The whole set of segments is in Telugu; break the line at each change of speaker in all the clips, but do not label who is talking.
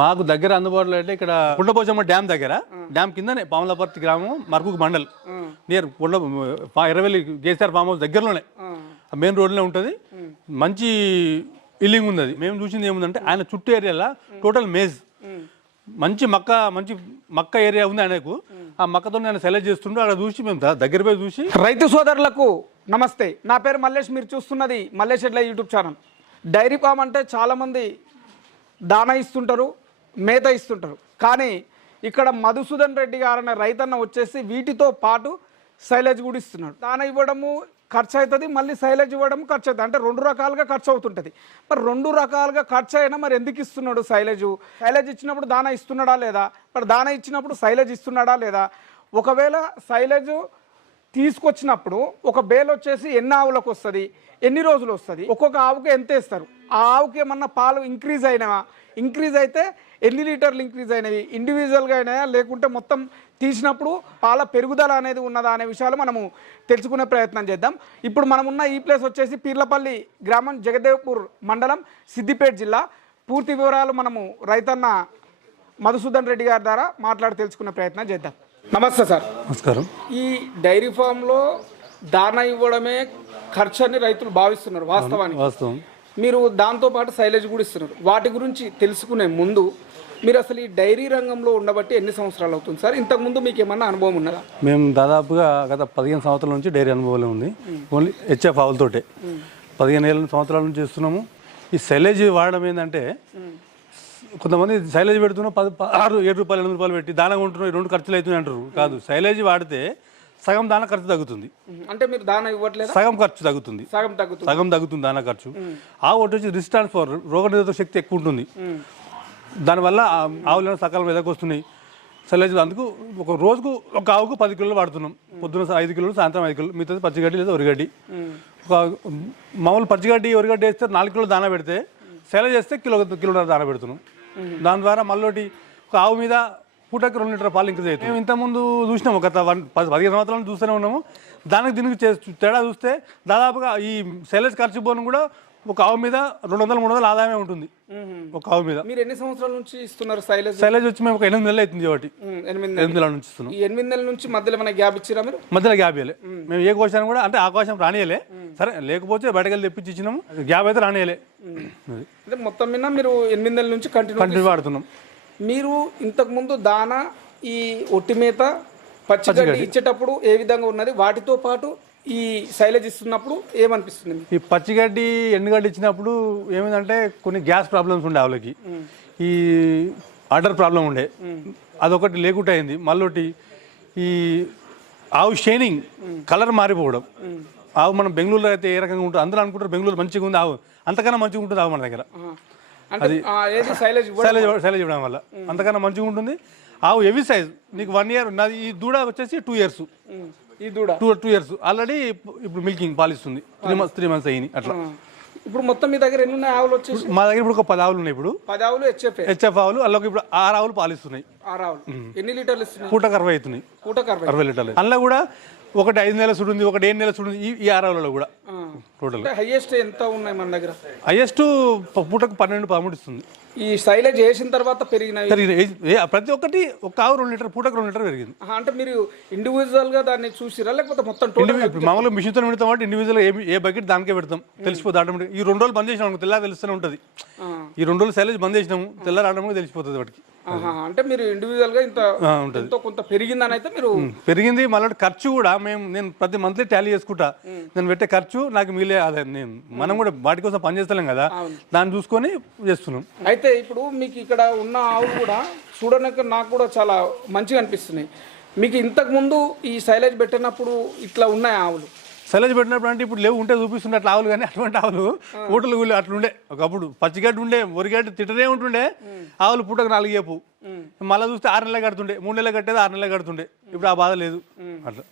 మాకు దగ్గర అందుబాటులో అంటే ఇక్కడ కుండపోచమ్మ డ్యామ్ దగ్గర. డ్యామ్ కిందనే పాములపర్తి గ్రామం మర్కుక్ మండల్. నియర్ కుండ ఇరవై కేసీఆర్ ఫామ్ హౌస్ దగ్గరలోనే. మెయిన్ రోడ్లోనే ఉంటుంది. మంచి ఇల్లింగ్ ఉంది అది మేము చూసింది ఏముందంటే ఆయన చుట్టూ ఏరియాలో? టోటల్ మేజ్ మంచి మక్క మంచి మక్క ఏరియా ఉంది ఆయనకు. ఆ మక్కతో నేను సెలెక్ట్ చేస్తుండే. అక్కడ చూసి మేము దగ్గర పోయి చూసి
రైతు సోదరులకు నమస్తే. నా పేరు మల్లేష్. మీరు చూస్తున్నది మల్లేష్ ఎడ్ల యూట్యూబ్ ఛానల్. డైరీ ఫామ్ అంటే చాలామంది దాన ఇస్తుంటారు మేత ఇస్తుంటారు. కానీ ఇక్కడ మధుసూదన్ రెడ్డి గారన్న రైతన్న వచ్చేసి వీటితో పాటు సైలేజ్ కూడా ఇస్తున్నాడు. దాన ఇవ్వడము ఖర్చు అవుతుంది మళ్ళీ సైలేజ్ ఇవ్వడం ఖర్చు అవుతుంది అంటే రెండు రకాలుగా ఖర్చు అవుతుంటుంది మరి రెండు రకాలుగా ఖర్చు అయినా మరి ఎందుకు ఇస్తున్నాడు సైలేజ్? సైలేజ్ ఇచ్చినప్పుడు దాన ఇస్తున్నాడా లేదా? మరి దాన ఇచ్చినప్పుడు సైలేజ్ ఇస్తున్నాడా లేదా? ఒకవేళ సైలేజ్ తీసుకొచ్చినప్పుడు ఒక బేల్ వచ్చేసి ఎన్ని ఆవులకు వస్తుంది? ఎన్ని రోజులు వస్తుంది? ఒక్కొక్క ఆవుకి ఎంత ఇస్తారు ఆ ఆవుకి ఏమన్నా పాలు ఇంక్రీజ్ అయినావా? ఇంక్రీజ్ అయితే ఎన్ని లీటర్లు ఇంక్రీజ్ అయినవి? ఇండివిజువల్గా అయినాయా? లేకుంటే మొత్తం తీసినప్పుడు పాల పెరుగుదల అనేది ఉన్నదా అనే విషయాలు మనము తెలుసుకునే ప్రయత్నం చేద్దాం. ఇప్పుడు మనం ఉన్న ఈ ప్లేస్ వచ్చేసి పీర్లపల్లి గ్రామం జగదేవ్పూర్ మండలం సిద్దిపేట జిల్లా. పూర్తి వివరాలు మనము రైతన్న మధుసూదన్ రెడ్డి గారి ద్వారా మాట్లాడి తెలుసుకునే ప్రయత్నం చేద్దాం. నమస్తే సార్.
నమస్కారం.
ఈ డైరీ ఫామ్లో దానా ఇవ్వడమే ఖర్చు అని రైతులు భావిస్తున్నారు వాస్తవానికి.
వాస్తవం.
మీరు దాంతో పాటు సైలేజ్ కూడా ఇస్తున్నారు. వాటి గురించి తెలుసుకునే ముందు మీరు అసలు ఈ డైరీ రంగంలో ఉండబట్టి ఎన్ని సంవత్సరాలు అవుతుంది సార్? ఇంతకు ముందు మీకు ఏమన్నా అనుభవం ఉన్నదా?
మేము దాదాపుగా గత పదిహేను సంవత్సరాల నుంచి డైరీ అనుభవం ఉంది. ఓన్లీ హెచ్ఎఫ్ ఆవులతోటే. పదిహేను ఏళ్ళ సంవత్సరాల నుంచి చేస్తున్నాము. ఈ సైలేజ్ వాడడం ఏంటంటే కొంతమంది సైలేజ్ పెడుతున్నాం పది ఆరు ఏడు రూపాయలు ఎనిమిది రూపాయలు పెట్టి దాన కొంటున్నాం ఈ రెండు ఖర్చులు అవుతున్నాయి అంటారు. కాదు సైలేజ్ వాడితే సగం దాన ఖర్చు తగ్గుతుంది.
అంటే మీరు దానా ఇవ్వట్లేదా?
సగం ఖర్చు తగ్గుతుంది.
సగం తగ్గుతుంది.
సగం తగ్గుతుంది దాన ఖర్చు. ఆవు ఒకటి వచ్చి రిస్టాన్స్ ఫర్ రోగనిరోధక శక్తి ఎక్కువ ఉంటుంది. దానివల్ల ఆ ఆవులను సకాలం ఎదగొస్తున్నాయి సలేజ్ అందుకు ఒక రోజుకు ఒక ఆవుకు పది కిలోలు వాడుతున్నాం. పొద్దున ఐదు కిలోలు సాయంత్రం ఐదు కిలోలు మిగతా పచ్చిగడ్డి లేదా ఒరిగడ్డి ఒక మామూలు పచ్చిగడ్డి ఒరిగడ్డి వేస్తే నాలుగు కిలోలు దానా పెడితే సెలవు చేస్తే కిలో కిలోన్నర దానా పెడుతున్నాం. దాని ద్వారా మళ్ళీ ఒక ఆవు మీద పూటకి రెండు లీటర్ పాలు ఇంక్రీజ్ అవుతుంది. మేము ఇంతకుముందు చూసినాము గత వన్ పది పదిహేను సంవత్సరాలు చూస్తూనే ఉన్నాము. దానికి దీనికి చే- తేడా చూస్తే దాదాపుగా ఈ సెలెస్ ఖర్చు పోను కూడా ఒక ఆవు మీద రెండు వందలు మూడు వందలు ఆదాయమే ఉంటుంది. ఒక ఆవు మీద.
మీరు ఎన్ని సంవత్సరాల నుంచి ఇస్తున్నారు సైలేజ్?
సైలేజ్ వచ్చి మేము ఒక ఎనిమిది నెలలు అవుతుంది ఒకటి
ఎనిమిది.
ఎనిమిది నెలల నుంచి ఇస్తున్నాం.
ఈ ఎనిమిది నెలల నుంచి మధ్యలో ఏమైనా గ్యాప్ ఇచ్చిరా మీరు?
మధ్యలో గ్యాప్ ఇవ్వలే మేము. ఏ కోశాన్ని కూడా అంటే ఆకాశం రానియలే సరే లేకపోతే బయటకెళ్ళి తెప్పించి ఇచ్చినాము. గ్యాప్ అయితే రానియలే
అంటే మొత్తం మీద మీరు ఎనిమిది నెలల నుంచి కంటిన్యూ
కంటిన్యూ వాడుతున్నాం.
మీరు ఇంతకు ముందు దానా ఈ ఒట్టి మేత పచ్చిగడ్డి ఇచ్చేటప్పుడు ఏ విధంగా ఉన్నది? వాటితో పాటు ఈ సైలేజ్ ఇస్తున్నప్పుడు ఏమనిపిస్తుంది?
ఈ పచ్చిగడ్డి ఎండుగడ్డి ఇచ్చినప్పుడు ఏమైందంటే కొన్ని గ్యాస్ ప్రాబ్లమ్స్ ఉండే ఆవులకి. ఈ ఆర్డర్ ప్రాబ్లం ఉండే. అదొకటి లేకుండా అయింది. మళ్ళొకటి ఈ ఆవు షైనింగ్ కలర్ మారిపోవడం. ఆవు మనం బెంగళూరులో అయితే ఏ రకంగా ఉంటుంది అందరూ అనుకుంటారు బెంగళూరు మంచిగా ఉంది ఆవు. అంతకన్నా మంచిగా ఉంటుంది ఆవు మన దగ్గర.
ఆ, ఏది సైలేజ్ ఇవ్వడం
సైలేజ్ సైలేజ్ ఇవ్వడం వల్ల. అంతకన్నా మంచిగా ఉంటుంది. ఆవు హెవీ సైజ్ నీకు వన్ ఇయర్ నాది ఈ దూడ వచ్చేసి టూ ఇయర్స్.
ఈ దూడ.
టూ టూ ఇయర్స్ ఆల్రెడీ ఇప్పుడు మిల్కింగ్ పాలిస్తుంది. త్రీ మంత్స్ త్రీ మంత్స్ అయ్యింది అట్లా.
ఇప్పుడు మొత్తం మీ దగ్గర ఎన్ని ఉన్నాయి ఆవులు వచ్చేసి?
మా దగ్గర ఇప్పుడు ఒక పది ఆవులు ఉన్నాయి ఇప్పుడు.
పది ఆవులు హెచ్ఎఫ్ఏ
హెచ్ఎఫ్ ఆవులు అలాగే ఇప్పుడు ఆరు ఆవులు పాలిస్తున్నాయి.
ఆరు ఆవులు. ఎన్ని లీటర్లు ఇస్తున్నాయి?
పూటకు అరవై అవుతున్నాయి.
పూటకు అరవై.
అరవై లీటర్లు. అందులో కూడా ఒకటి ఐదు నెలల సుడుంది ఒకటి ఏడు నెలల సుడుంది ఈ ఈ ఆరు ఆవులలో కూడా. టోటల్
అంటే హైయెస్ట్ ఎంత ఉన్నాయి మన దగ్గర?
హైయెస్ట్ పూటకు పన్నెండు పదమూడు ఇస్తుంది.
ఈ సైలేజ్ వేసిన తర్వాత
ఏ- ప్రతి ఒక్కటి ఒక ఆవు రెండు లీటర్ పూటకు రెండు లీటర్ పెరిగింది.
అంటే మీరు ఇండివిజువల్గా దాన్ని చూసిరా? లేకపోతే మొత్తం
మామూలుగా మిషన్తో పెడతాం కాబట్టి ఇండివిజువల్ ఏ ఏ బకెట్ దానికే పెడతాం. తెలిసిపోతుంది ఆటోమేటిక్ ఈ రెండు రోజులు బంద్ చేసినాం తెల్లారి తెలుస్తూనే ఉంటుంది. ఈ రెండు రోజులు సైలేజ్ బంద్ చేసినాము తెల్లారి ఆటోమేటిక్ తెలిసిపోతుంది వాటికి.
అంటే మీరు ఇండివిజువల్గా ఇంత
ఉంటుంది.
ఎంతో కొంత పెరిగిందని అయితే మీరు
పెరిగింది మళ్ళీ ఖర్చు కూడా మేము నేను ప్రతి మంత్లీ టాలీ చేసుకుంటా. నేను పెట్టే ఖర్చు నాకు మిగిలే అదే నేను మనం కూడా వాటి కోసం పని చేస్తలేం కదా. దాన్ని చూసుకొని చేస్తున్నాం.
అయితే ఇప్పుడు మీకు ఇక్కడ ఉన్న ఆవులు కూడా చూడడానికి నాకు కూడా చాలా మంచిగా అనిపిస్తున్నాయి. మీకు ఇంతకు ముందు ఈ సైలేజ్ పెట్టినప్పుడు ఇట్లా ఉన్నాయి ఆవులు?
సెలజ్ పెట్టినప్పుడు అంటే ఇప్పుడు లేవు ఉంటే చూపిస్తుండే అట్లా ఆవులు కానీ అటువంటి ఆవులు. ఊటలు ఊళ్ళు అట్లుండే. ఒకప్పుడు పచ్చిగడ్డి ఉండే ఒరిగడ్డి తిట్టనే ఉంటుండే. ఆవులు పూటకు నాలుగు చెప్పు మళ్ళీ చూస్తే ఆరు నెలలు కడుతుండే మూడు నెలలు కట్టేది ఆరు నెలలు కడుతుండే. ఇప్పుడు ఆ బాధ లేదు. అట్లా.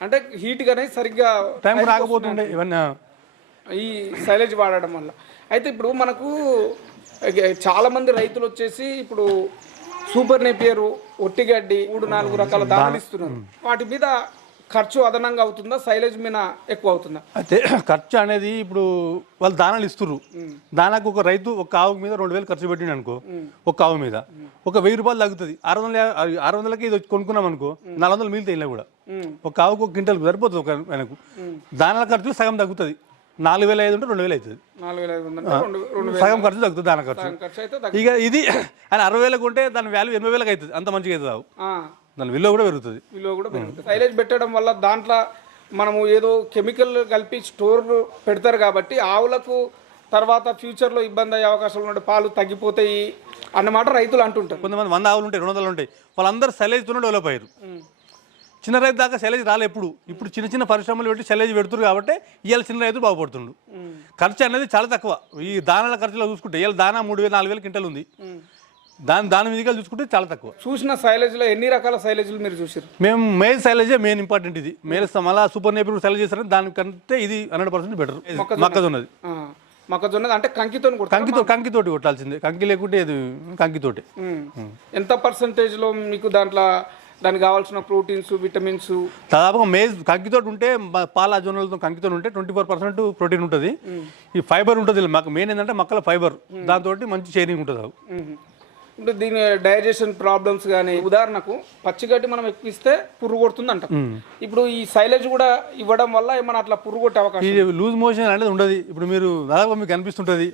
అంటే హీట్ గానే సరిగ్గా
టైం రాకపోతుండే ఇవన్నీ.
ఈ సైలేజ్ వాడడం వల్ల. అయితే ఇప్పుడు మనకు ఇక చాలా మంది రైతులు వచ్చేసి ఇప్పుడు సూపర్ నేపియర్ ఒట్టిగడ్డి మూడు నాలుగు రకాల దానాలు ఇస్తున్నారు. వాటి మీద ఖర్చు అదనంగా అవుతుందా? సైలేజ్ మీద ఎక్కువ అవుతుందా?
అయితే ఖర్చు అనేది ఇప్పుడు వాళ్ళు దానాలు ఇస్తుర్రు. దానాకు ఒక రైతు ఒక ఆవు మీద రెండు వేలు ఖర్చు పెట్టిండు అనుకో ఒక ఆవు మీద. ఒక వెయ్యి రూపాయలు తగ్గుతుంది. ఆరు వందల ఆరు వందలకి ఇది కొనుక్కున్నాం అనుకో నాలుగు వందలు మిగిలితే కూడా. ఒక ఆవుకు ఒక క్వింటల్ సరిపోతుంది ఒక ఆయనకు. దానాల ఖర్చు సగం తగ్గుతుంది. నాలుగు వేల ఐదు ఉంటే రెండు వేలు అవుతుంది. సగం ఖర్చు తగ్గుతుంది దాని ఖర్చు. ఇక ఇది ఆయన అరవై వేలకు ఉంటే దాని వాల్యూ ఎనభై వేలకు అవుతుంది. అంత మంచిగా అవుతుంది దాని విలువ కూడా పెరుగుతుంది.
విలువ కూడా పెరుగుతుంది. సైలేజ్ పెట్టడం వల్ల దాంట్లో మనము ఏదో కెమికల్ కలిపి స్టోర్ పెడతారు కాబట్టి ఆవులకు తర్వాత ఫ్యూచర్లో ఇబ్బంది అయ్యే అవకాశాలు ఉండే పాలు తగ్గిపోతాయి అన్నమాట రైతులు అంటుంటారు.
కొంతమంది వంద ఆవులు ఉంటాయి రెండు వందలు ఉంటాయి. వాళ్ళందరూ సెలేజ్తోనే డెవలప్ అయ్యారు. చిన్న రైతు దాకా సెలేజ్ రాలే ఎప్పుడు. ఇప్పుడు చిన్న చిన్న పరిశ్రమలు పెట్టి సెలేజ్ పెడుతున్నారు కాబట్టి ఇవాళ చిన్న రైతు బాగుపడుతుండు ఖర్చు అనేది చాలా తక్కువ. ఈ దానాల ఖర్చులో చూసుకుంటే ఇవాళ దానా మూడు వేలు నాలుగు వేలు క్వింటల్ ఉంది. దాని దాని మీదకి చూసుకుంటే చాలా తక్కువ.
చూసిన సైలేజ్లో ఎన్ని రకాల సైలేజ్లు మీరు చూసారు
మేము మేల్ సైలేజే మెయిన్ ఇంపార్టెంట్ ఇది. మేల్ మళ్ళీ సూపర్ నేపర్ సైలేజ్ చేస్తారని దానికంటే ఇది హండ్రెడ్ పర్సెంట్ బెటర్ మొక్కజొన్నది.
మొక్కజొన్న అంటే కంకితో
కంకితో కంకితోటి కొట్టాల్సిందే. కంకి లేకుంటే ఇది కంకితోటి.
ఎంత పర్సంటేజ్లో మీకు దాంట్లో దానికి కావాల్సిన ప్రోటీన్స్ విటమిన్స్?
దాదాపుగా మేజ్ కంకితోటి ఉంటే పాల జొన్నలతో కంకితో ఉంటే ట్వంటీ ఫోర్ పర్సెంట్ ప్రోటీన్ ఉంటుంది. ఈ ఫైబర్ ఉంటుంది. మాకు మెయిన్ ఏంటంటే మొక్కల ఫైబర్. దాంతో మంచి షేరింగ్ ఉంటుంది
అంటే దీని డైజెషన్ ప్రాబ్లమ్స్ కానీ ఉదాహరణకు పచ్చిగడ్డి మనం ఎక్కువ ఇస్తే పురుగు కొడుతుంది అంటాం ఇప్పుడు ఈ సైలేజ్ కూడా ఇవ్వడం వల్ల ఏమైనా అట్లా పురుగు కొట్టే అవకాశం
లూజ్ మోషన్ అనేది ఉండదు. ఇప్పుడు మీరు దాదాపు మీకు అనిపిస్తుంటుంది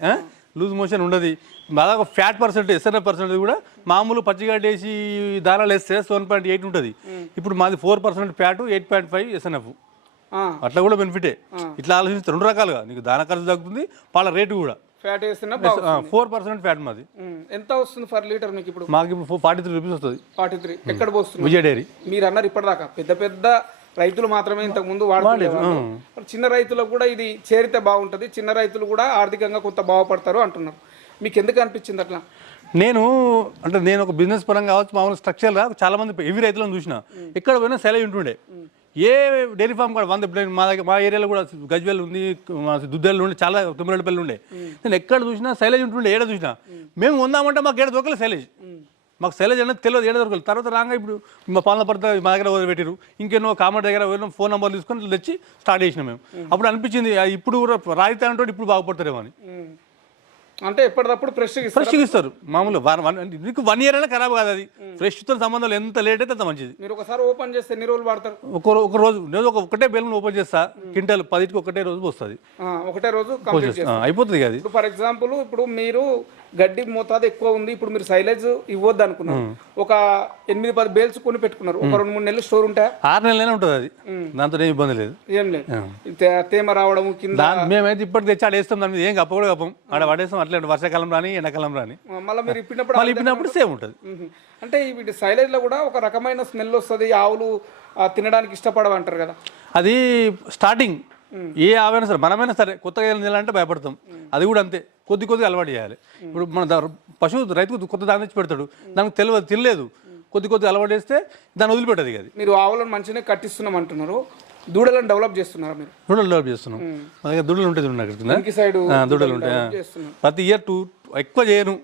లూజ్ మోషన్ ఉండదు. దాదాపు ఫ్యాట్ పర్సెంట్ ఎస్ఎన్ఎఫ్ పర్సెంట్ కూడా మామూలు పచ్చిగడ్డ వేసి దానాలు వేస్తే సెవెన్ పాయింట్ ఎయిట్ ఉంటుంది. ఇప్పుడు మాది four percent fat eight point five SNF అట్లా కూడా బెనిఫిటే ఇట్లా ఆలోచిస్తే రెండు రకాలుగా. నీకు దాన ఖర్చు తగ్గుతుంది పాల రేటు కూడా.
ఫ్యాట్ వేస్తున్నా
ఫోర్ పర్సెంట్ ఫ్యాట్ మాది.
ఎంత వస్తుంది ఫర్ లీటర్ మీకు ఇప్పుడు?
మాకు ఇప్పుడు ఫార్టీ త్రీ రూపీస్ వస్తుంది.
ఫార్టీ త్రీ ఎక్కడ పోస్తుంది
విజయ డైరీ.
మీరు అన్నారు ఇప్పటిదాకా. పెద్ద పెద్ద రైతులు మాత్రమే ఇంతకు ముందు వాడుతున్నారు చిన్న రైతులకు కూడా ఇది చేరితే బాగుంటుంది. చిన్న రైతులు కూడా ఆర్థికంగా కొంత బాగుపడతారు అంటున్నారు. మీకు ఎందుకు అనిపించింది అట్లా?
నేను అంటే నేను ఒక బిజినెస్ పరంగా కావచ్చు మామూలు స్ట్రక్చర్గా చాలా మంది హెవీ రైతులను చూసిన. ఎక్కడ పోయినా సెలవు ఉంటుండే ఏ డైరీ ఫామ్ కూడా వంద ఇప్పుడు మా దగ్గర మా ఏరియాలో కూడా గజ్వేల్ ఉంది మా ఉండే చాలా తొమ్మిదిపల్లి ఉండే. నేను ఎక్కడ చూసినా శైలేజ్ ఉంటుండే ఏడ చూసినా. మేము ఉందామంటే మాకు ఏడ దొరకలేదు శైలేజ్ మాకు శైలేజ్ అనేది తెలియదు ఏడ దొరకలేదు తర్వాత రాగా ఇప్పుడు మా పాలన పడితే మా దగ్గర వదిలిపెట్టారు ఇంకెన్నో కామెంట్ దగ్గర ఫోన్ నెంబర్ తీసుకొని తెచ్చి స్టార్ట్ చేసినాం మేము. అప్పుడు అనిపించింది ఇప్పుడు కూడా రాయితే అంటే ఇప్పుడు బాగుపడతారేమో అని.
అంటే ఎప్పటికప్పుడు ఫ్రెష్గా ఇస్తారు?
ఫ్రెష్గా ఇస్తారు. మామూలు వన్ వన్ ఇయర్ అయినా ఖరాబ్ కాదు అది. ఫ్రెష్తో సంబంధం లేదు. ఎంత లేట్ అయితే అంత మంచిది.
మీరు ఒకసారి ఓపెన్ చేస్తే ఎన్ని రోజులు వాడతారు?
ఒక ఒక రోజు నేను ఒక ఒకటే బెలూన్ ఓపెన్ చేస్తా. క్వింటల్ పదిటికి ఒకటే రోజు వస్తుంది
ఒకటే రోజు
అయిపోతుంది కదా అది.
ఇప్పుడు ఫర్ ఎగ్జాంపుల్ ఇప్పుడు మీరు గడ్డి మోతాదు ఎక్కువ ఉంది. ఇప్పుడు మీరు సైలేజ్ ఇవ్వద్దు అనుకున్నారు. ఒక ఎనిమిది పది బేల్స్ కొని పెట్టుకున్నారు. ఒక రెండు మూడు నెలలు స్టోర్ ఉంటాయా?
ఆరు నెలలైనా ఉంటుంది అది. దాంతో ఏం ఇబ్బంది లేదు.
ఏం లేదు. తే- తేమ రావడము కింద
మేమైతే ఇప్పటికి తెచ్చి ఆడ వేస్తాం. దాని మీద ఏం కప్ప కూడా కప్పం. ఆడ పడేస్తాం అట్లే ఉంటుంది. వర్షాకాలం రాని ఎండాకాలం రాని.
మళ్ళీ మీరు ఇప్పినప్పుడు
మళ్ళీ ఇప్పినప్పుడు సేమ్ ఉంటుంది.
అంటే వీటి సైలేజ్లో కూడా ఒక రకమైన స్మెల్ వస్తుంది ఆవులు తినడానికి ఇష్టపడవంటారు కదా.
అది స్టార్టింగ్ ఏ ఆవైనా సరే మనమైనా సరే కొత్తగా తినాలంటే భయపడతాం. అది కూడా అంతే. కొద్ది కొద్దిగా అలవాటు చేయాలి. ఇప్పుడు మన ద- పశువు రైతు కొత్త దాన్ని తెచ్చి పెడతాడు. దానికి తెలియదు తినలేదు. కొద్ది కొద్దిగా అలవాటు చేస్తే దాన్ని వదిలిపెట్టదు అది.
మీరు ఆవులను మంచిగానే కట్టిస్తున్నాం అంటున్నారు. దూడలను డెవలప్ చేస్తున్నారా మీరు?
దూడలు డెవలప్ చేస్తున్నాం. మా దగ్గర దూడలు ఉంటాయి చూడండి అక్కడ
సైడ్
దూడలు ఉంటాయి. ప్రతి ఇయర్ టూ ఎక్కువ చేయను.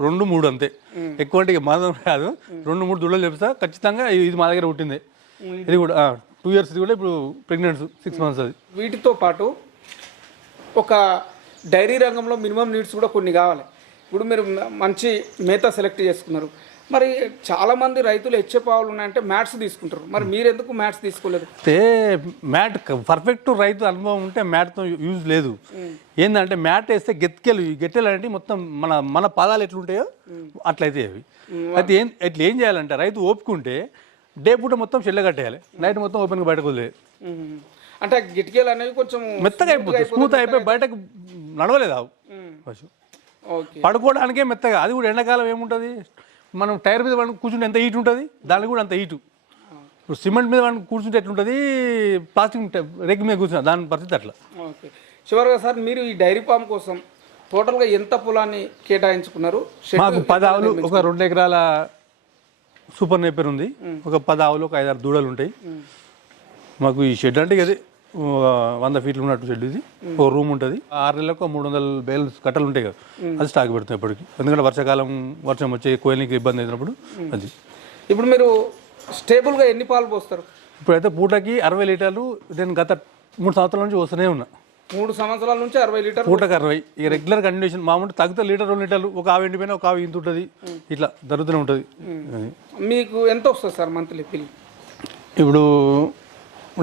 రెండు మూడు అంతే. ఎక్కువ అంటే మాదం కాదు. రెండు మూడు దూడలు చెప్తా ఖచ్చితంగా ఇది మా దగ్గర పుట్టింది. ఇది కూడా టూ ఇయర్స్ ఇది కూడా ఇప్పుడు ప్రెగ్నెంట్స్ సిక్స్ మంత్స్ అది.
వీటితో పాటు ఒక డైరీ రంగంలో మినిమం నీడ్స్ కూడా కొన్ని కావాలి. ఇప్పుడు మీరు మ- మంచి మేత సెలెక్ట్ చేసుకున్నారు. మరి చాలా మంది రైతులు హెచ్ఎఫ్ ఆవులు ఉన్నాయంటే మ్యాట్స్ తీసుకుంటారు. మరి మీరు ఎందుకు మ్యాట్స్ తీసుకోలేదు?
అయితే మ్యాట్ పర్ఫెక్ట్ రైతు అనుభవం ఉంటే మ్యాట్తో యూజ్ లేదు. ఏంటంటే మ్యాట్ వేస్తే గెత్కెలు ఈ గెట్టెలు అంటే మొత్తం మన మన పాదాలు ఎట్లుంటాయో అట్లయితే అవి. అయితే ఏం ఇట్లా ఏం చేయాలంటే రైతు ఓపుకుంటే డే పూట మొత్తం చెల్ల కట్టేయాలి. నైట్ మొత్తం ఓపెన్గా బయటకు వదిలేదు.
అంటే గిటికీలు అనేవి కొంచెం
మెత్తగా అయిపోతుంది స్మూత్ అయిపోయి బయటకు నడవలేదు పడుకోవడానికే మెత్తగా. అది కూడా ఎండాకాలం ఏముంటుంది? మనం టైర్ మీద పడుకుని కూర్చుంటే ఎంత హీట్ ఉంటుంది? దానికి కూడా అంత హీటు. ఇప్పుడు సిమెంట్ మీద పడుకుని కూర్చుంటే ఎట్లుంటుంది? ప్లాస్టిక్ రేకు మీద కూర్చున్నా దాని పరిస్థితి అట్లా.
ఓకే. చివరిగా సార్ మీరు ఈ డైరీ ఫామ్ కోసం టోటల్గా ఎంత పొలాన్ని కేటాయించుకున్నారు?
మాకు పది ఆవులు ఒక రెండు ఎకరాల సూపర్ నేపర్ ఉంది. ఒక పది ఆవులు ఒక ఐదారు దూడలు ఉంటాయి. మాకు ఈ షెడ్ అంటే ఒక వంద ఫీట్లు ఉన్నట్టు షెడ్ ఇది. ఒక రూమ్ ఉంటుంది. ఆరు నెలలకు మూడు వందల బేల్ కట్టలు ఉంటాయి కదా. అది స్టాక్ పెడతాం ఎప్పటికి ఎందుకంటే వర్షాకాలం వర్షం వచ్చే కోయనికి ఇబ్బంది అయినప్పుడు అది.
ఇప్పుడు మీరు స్టేబుల్గా ఎన్ని పాలు పోస్తారు?
ఇప్పుడైతే పూటకి అరవై లీటర్లు నేను గత మూడు సంవత్సరాల నుంచి వస్తూనే ఉన్నా.
మూడు సంవత్సరాల నుంచి అరవై లీటర్
పూటకి అరవై. ఇక రెగ్యులర్ కంటిన్యూషన్ మామూలు తగ్గితే లీటర్ రెండు లీటర్లు ఒక ఆవు ఎండిపోయినా ఒక ఆవు ఇంత ఉంటుంది. ఇట్లా జరుగుతూనే ఉంటుంది.
మీకు ఎంత వస్తుంది సార్ మంత్లీ బిల్?
ఇప్పుడు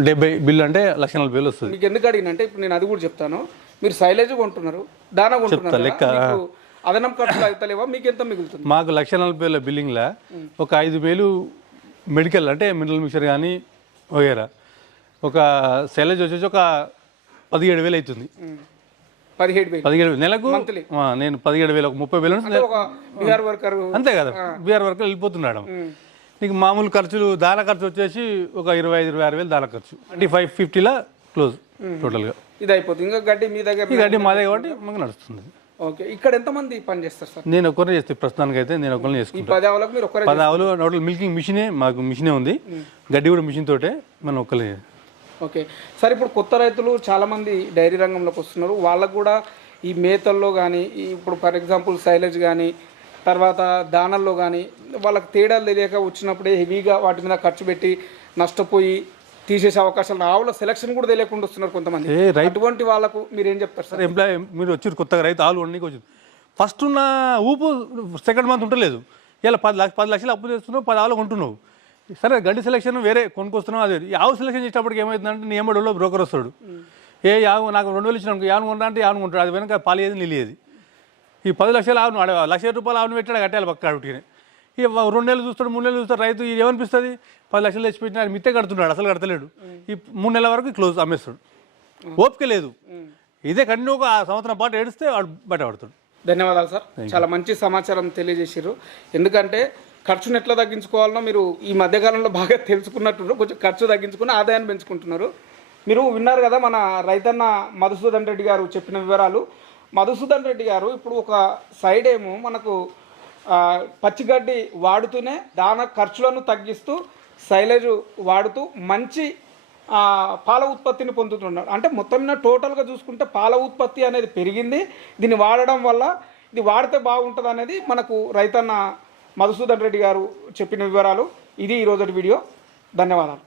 డెబ్బై బిల్ అంటే లక్ష నలభై వేలు వస్తుంది.
మీకు ఎందుకు అడిగినంటే ఇప్పుడు నేను అది కూడా చెప్తాను. మీరు సైలేజ్ కొంటున్నారు దానా కొంటున్నారు?
లెక్క.
మీకు అదనం ఖర్చులు అవుతలేవా మీకు ఎంత మిగులుతుంది?
మాకు లక్ష నలభై వేల బిల్లింగ్లో ఒక ఐదు వేలు మెడికల్ అంటే మినరల్ మిక్చర్ కానీ వగేరా. ఒక సెలజ్ వచ్చేసి ఒక పదిహేడు వేలు అవుతుంది.
పదిహేడు వేలు.
పదిహేడు వేలు. నెలకు నేను పదిహేడు వేలు ఒక ముప్పై వేలు
బీహార్ వర్కర్
అంతే కదా. బీఆర్ వరకు వెళ్ళిపోతున్నాడు. నీకు మామూలు ఖర్చులు దాన ఖర్చు వచ్చేసి ఒక ఇరవై ఐదు ఇరవై ఆరు వేలు దాన ఖర్చు. ట్వంటీ ఫైవ్ ఫిఫ్టీలా క్లోజ్ టోటల్గా.
ఇది అయిపోతుంది ఇంకా గడ్డి మీ దగ్గర
గడ్డి మాదే కాబట్టి మాకు నడుస్తుంది.
ఓకే. ఇక్కడ ఎంతమంది పని చేస్తారు సార్?
నేను ఒక్కరిని చేస్తే. ప్రస్తుతానికి అయితే నేను ఒక్కరిని చేసుకుంటాను
పది
ఆవులు టోటల్ మిల్కింగ్ మిషనే మాకు మిషనే ఉంది. గడ్డి కూడా మిషన్ తోటే మనం ఒక్కలే
ఓకే. సార్ ఇప్పుడు కొత్త రైతులు చాలామంది డైరీ రంగంలోకి వస్తున్నారు. వాళ్ళకు కూడా ఈ మేతల్లో కానీ ఇప్పుడు ఫర్ ఎగ్జాంపుల్ సైలేజ్ కానీ తర్వాత దానల్లో కానీ వాళ్ళకి తేడాలు తెలియక వచ్చినప్పుడే హెవీగా వాటి మీద ఖర్చు పెట్టి నష్టపోయి తీసేసే అవకాశాలు ఆవుల సెలక్షన్ కూడా తెలియకుండా వస్తున్నారు కొంతమంది. అటువంటి వాళ్ళకు మీరు ఏం చెప్తారు సార్?
ఎంప్లాయ్ మీరు వచ్చారు కొత్తగా రైతు ఆలు వండికి వచ్చింది ఫస్ట్ ఉన్న ఊపు సెకండ్ మంత్ ఉంటలేదు. ఇలా పది లక్ష పది లక్షలు అప్పు చేస్తున్నావు పది ఆవులు కొంటున్నావు. సరే గడ్డి సెలక్షన్ వేరే కొనుక్కొస్తున్నావు అదే. ఈ ఆవు సెలక్షన్ చేసేటప్పటికి ఏమవుతుందంటే నీ ఎంబడిలో బ్రోకర్ వస్తాడు. ఏ ఆవు నాకు రెండు వేలు ఇచ్చిన యాను కొంటా అంటే యాను కొంటాడు. అది వెనక పాలేది నిలియేది ఈ పది లక్షలు ఆవును ఆడ లక్ష రూపాయలు ఆవును పెట్టాడు కట్టాలి పక్క అడుగుతానే ఈ రెండు నెలలు చూస్తాడు మూడు నెలలు చూస్తాడు రైతు ఇది ఏమనిపిస్తుంది? పది లక్షలు తెచ్చి పెట్టినా ఆయన మిత్తే కడుతున్నాడు అసలు కడతలేడు. ఈ మూడు నెలల వరకు క్లోజ్ అమ్మేస్తాడు. ఓపిక లేదు. ఇదే కంటిన్యూగా ఆ సంవత్సరం పాటు ఏడిస్తే వాడు బయట పడతాడు
ధన్యవాదాలు సార్. చాలా మంచి సమాచారం తెలియజేసారు ఎందుకంటే ఖర్చును ఎట్లా తగ్గించుకోవాలనో మీరు ఈ మధ్యకాలంలో బాగా తెలుసుకున్నట్టు కొంచెం ఖర్చు తగ్గించుకుని ఆదాయాన్ని పెంచుకుంటున్నారు. మీరు విన్నారు కదా మన రైతన్న మధుసూదన్ రెడ్డి గారు చెప్పిన వివరాలు. మధుసూదన్ రెడ్డి గారు ఇప్పుడు ఒక సైడ్ ఏమో మనకు పచ్చిగడ్డి వాడుతూనే దాన ఖర్చులను తగ్గిస్తూ సైలేజ్ వాడుతూ మంచి ఆ, పాల ఉత్పత్తిని పొందుతున్నాడు. అంటే మొత్తం మీద టోటల్గా చూసుకుంటే పాల ఉత్పత్తి అనేది పెరిగింది. దీన్ని వాడడం వల్ల ఇది వాడితే బాగుంటుంది అనేది మనకు రైతన్న మధుసూదన్ రెడ్డి గారు చెప్పిన వివరాలు. ఇది ఈరోజు వీడియో. ధన్యవాదాలు.